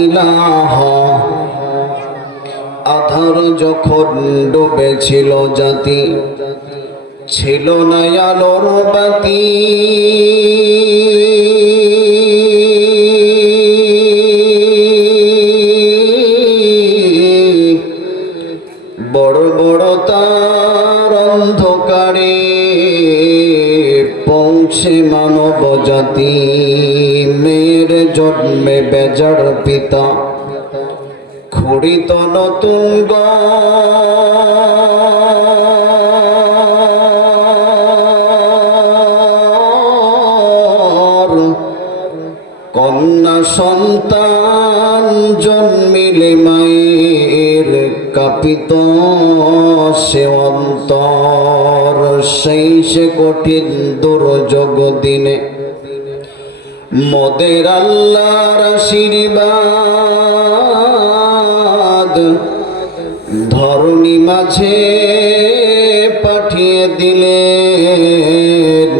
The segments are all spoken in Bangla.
ইলাহা আধার যখন ডুবেছিল জাতি, ছিল না আলোর বাতি। বড় বড় তার অন্ধকারে পৌঁছে মানব জাতি। মেয়ের জন্মে বেজার পিতা, খড়িত নতুন ঘর। কন্যা সন্তান জন্মিলে মায়ের কাঁপিত সে অন্তর। সেই সে কঠিন দুর্যোগ দিনে মোদের আল্লাহর আশীর্বাদ ধরণী মাঝে পাঠিয়ে দিলেন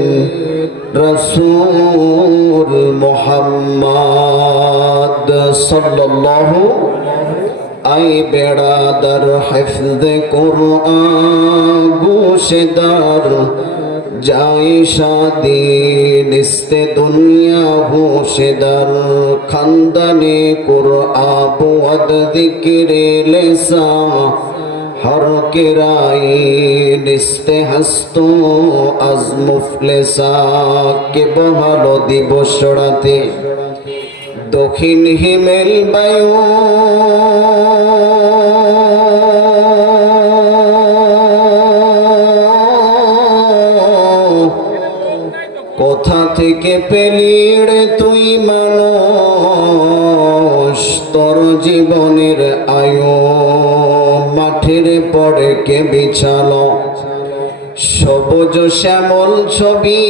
রাসূল মুহাম্মদ সাল্লাল্লাহু আই বেড়াদার হিফজে কুরআন গোশেদার যাই শাদি নিস্তে দুনিয়া হোশেদার। খানদানে কুরআন বুয়াদ যিকিরে লিসা হর কিরাই নিস্তে হস্তু আজ মুফলিসা। কে বহালো দিবস রাতে দক্ষিণ হিমেল বায়ু, কোথা থেকে পেলি রে তুই মানুষ তোর জীবনের আয়ু। মাঠের পরে কে বিছালো সবুজ শ্যামল ছবি।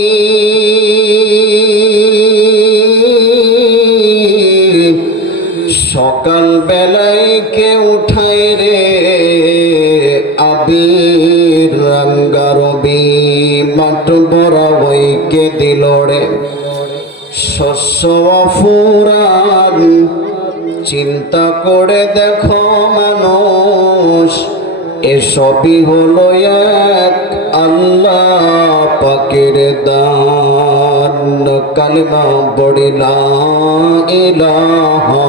সকাল বেলায় কে উঠায় রে আবির রঙ্গারবি। মাঠ ভরা বই কে দিল রে শস্য অফুরান। চিন্তা করে দেখো মানুষ, এসবই হলো এক আল্লাহ পাকের দান। কালিমা পড়ি লা ইলাহা,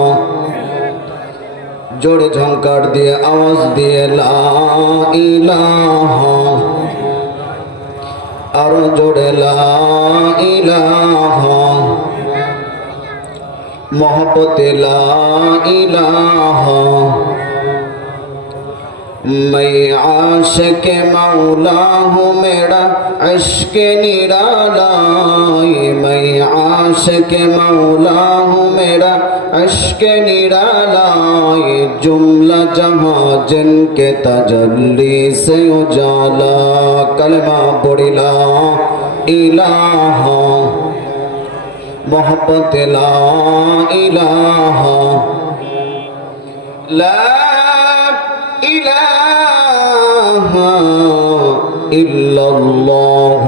জোরে ঝংকার দিয়ে আওয়াজ দিয়ে লা ইলাহা, আরো জোরে লা ইলাহা, मोहब्बत ला इलाहा। मैं आशिक मौला हूँ मेरा इश्क निराला। मैं आशिक मौला हूँ मेरा इश्क निराला। जुमला जहाँ जिनके तजल्ली से उजाला। कलमा पढ़ी ला इलाहा, मोहब्बत ला इलाहा, ला इलाहा इल्लल्लाह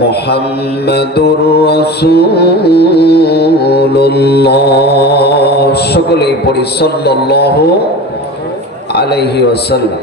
मुहम्मदुर রাসূলুল্লাহ। সকলেই পড়ি সাল্লাল্লাহু আলাইহি ওয়াসাল্লাম।